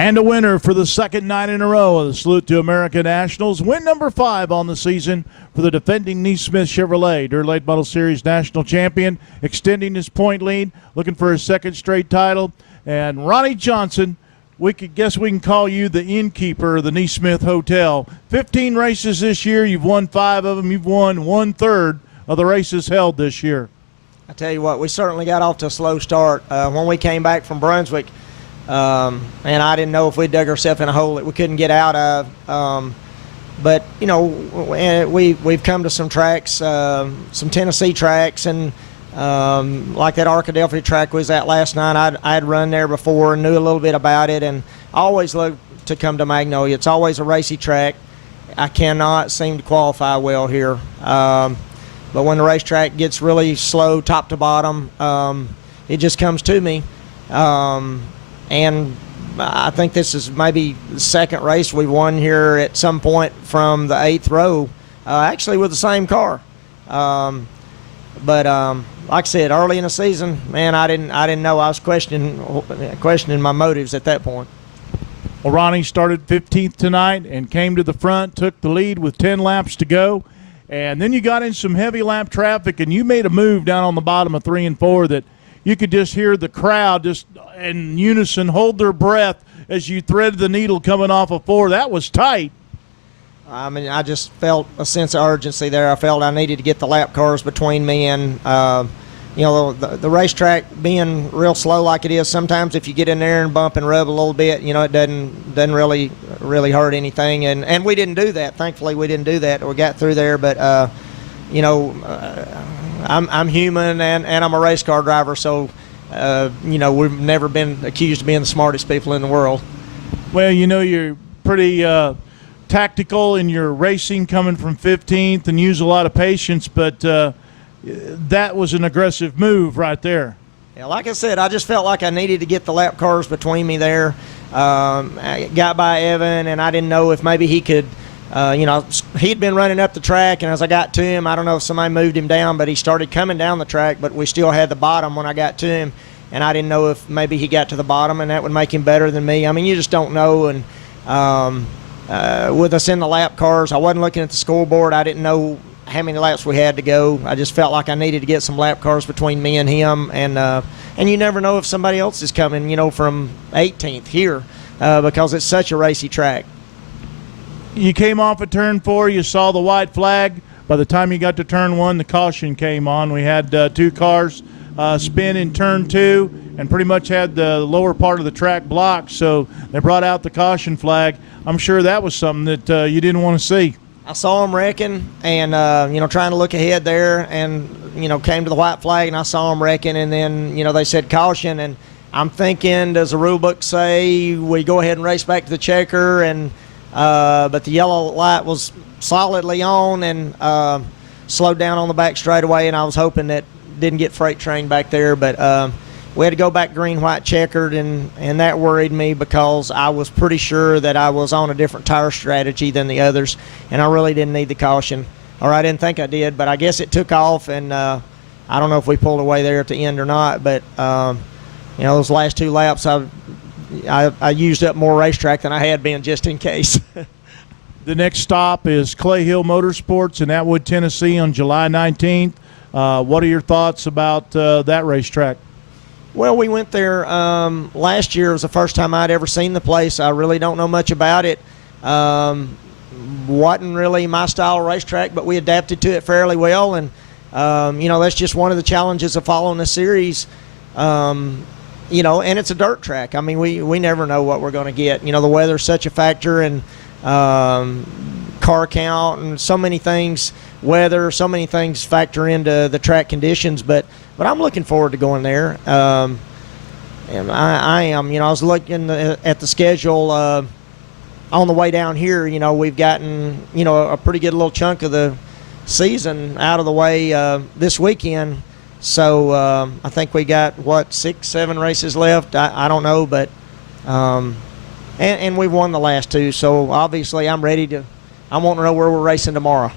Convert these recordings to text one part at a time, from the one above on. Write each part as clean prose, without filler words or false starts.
And a winner for the second night in a row of the Salute to America Nationals. Win number 5 on the season for the defending Neesmith Chevrolet Dirt Late Model Series national champion, extending his point lead, looking for his second straight title. And Ronnie Johnson, we can call you the innkeeper of the Neesmith Hotel. 15 races this year. You've won 5 of them. You've won 1/3 of the races held this year. I tell you what, we certainly got off to a slow start. When we came back from Brunswick, and I didn't know if we dug ourselves in a hole that we couldn't get out of. But, you know, we've come to some tracks, some Tennessee tracks, and like that Arkadelphia track was at last night. I'd run there before and knew a little bit about it, and I always love to come to Magnolia. It's always a racy track. I cannot seem to qualify well here. But when the racetrack gets really slow top to bottom, it just comes to me. And I think this is maybe the second race we've won here at some point from the 8th row, actually with the same car. But like I said, early in the season, man, I didn't know. I was questioning my motives at that point. Well, Ronnie started 15th tonight and came to the front, took the lead with 10 laps to go. And then you got in some heavy lap traffic, and you made a move down on the bottom of 3 and 4 that you could just hear the crowd just in unison hold their breath as you threaded the needle coming off of 4. That was tight. I mean, I just felt a sense of urgency there. I felt I needed to get the lap cars between me and, you know, the racetrack being real slow like it is. Sometimes if you get in there and bump and rub a little bit, you know, it doesn't really hurt anything. And we didn't do that. Thankfully, we didn't do that. We got through there. But, you know, I'm human and I'm a race car driver. So, you know, we've never been accused of being the smartest people in the world. Well, you know, you're pretty tactical in your racing coming from 15th and use a lot of patience, but that was an aggressive move right there. Yeah, like I said, I just felt like I needed to get the lap cars between me there. I got by Evan, and I didn't know if maybe he could, you know, he'd been running up the track, and as I got to him, I don't know if somebody moved him down, but he started coming down the track, but we still had the bottom when I got to him, and I didn't know if maybe he got to the bottom, and that would make him better than me. I mean, you just don't know, and with us in the lap cars, I wasn't looking at the scoreboard. I didn't know how many laps we had to go. I just felt like I needed to get some lap cars between me and him, and you never know if somebody else is coming, you know, from 18th here, because it's such a racy track. You came off at turn 4, you saw the white flag. By the time you got to turn 1, the caution came on. We had 2 cars spin in turn 2 and pretty much had the lower part of the track blocked, so they brought out the caution flag. I'm sure that was something that you didn't want to see. I saw him wrecking and, you know, trying to look ahead there and, you know, came to the white flag and I saw him wrecking, and then, you know, they said caution, and I'm thinking, does the rule book say we go ahead and race back to the checker? And but the yellow light was solidly on and slowed down on the back straightaway, and I was hoping that didn't get freight train back there, but we had to go back green, white, checkered, and that worried me because I was pretty sure that I was on a different tire strategy than the others, and I really didn't need the caution. Or I didn't think I did, but I guess it took off, and I don't know if we pulled away there at the end or not, but, you know, those last 2 laps, I used up more racetrack than I had been just in case. The next stop is Clay Hill Motorsports in Atwood, Tennessee on July 19th. What are your thoughts about that racetrack? Well, we went there last year. It was the first time I'd ever seen the place. I really don't know much about it. Wasn't really my style of racetrack, but we adapted to it fairly well. And, you know, that's just one of the challenges of following the series. You know, and it's a dirt track. I mean, we never know what we're going to get. You know, the weather's such a factor, and car count and so many things, weather, so many things factor into the track conditions. But I'm looking forward to going there. And I am. You know, I was looking at the schedule on the way down here. You know, we've gotten, you know, a pretty good little chunk of the season out of the way this weekend. So I think we got, 6, 7 races left. I don't know, but and we've won the last 2. So obviously I'm ready to. I want to know where we're racing tomorrow.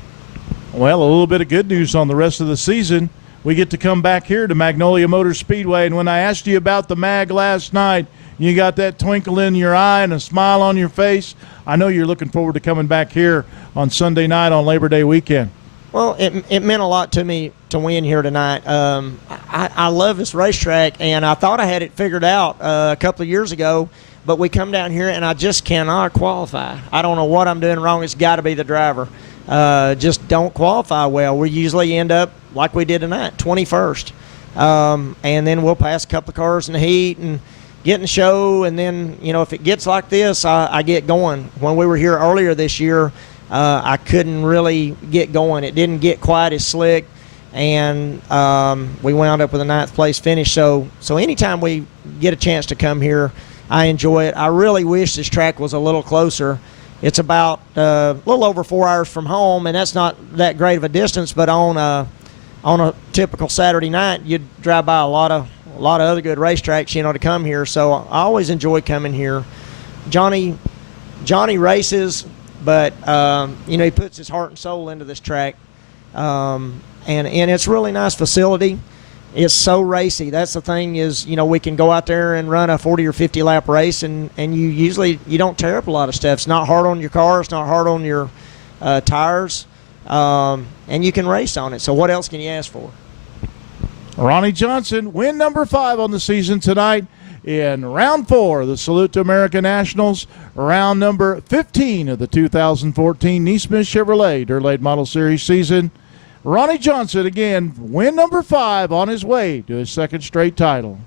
Well, a little bit of good news on the rest of the season. We get to come back here to Magnolia Motor Speedway, and when I asked you about the mag last night, You got that twinkle in your eye and a smile on your face. I know you're looking forward to coming back here on Sunday night on Labor Day weekend. Well, it meant a lot to me to win here tonight. I love this racetrack, and I thought I had it figured out a couple of years ago, but we come down here, and I just cannot qualify. I don't know what I'm doing wrong. It's got to be the driver. Just don't qualify well. We usually end up, like we did tonight, 21st. And then we'll pass a couple of cars in the heat and get in the show, and then, if it gets like this, I get going. When we were here earlier this year, I couldn't really get going. It didn't get quite as slick, and we wound up with a 9th place finish. So anytime we get a chance to come here, I enjoy it. I really wish this track was a little closer. It's about a little over 4 hours from home, and that's not that great of a distance, but on a typical Saturday night, you'd drive by a lot of other good racetracks, to come here. So I always enjoy coming here. Johnny races, but he puts his heart and soul into this track, and it's a really nice facility. It's so racy. That's the thing is, we can go out there and run a 40 or 50 lap race, and you don't tear up a lot of stuff. It's not hard on your car. It's not hard on your tires, and you can race on it. So what else can you ask for? Ronnie Johnson, win number 5 on the season tonight in round 4 of the Salute to America Nationals, round number 15 of the 2014 Neesmith Chevrolet Dirt Late Model Series season. Ronnie Johnson, again, win number 5 on his way to his 2nd straight title.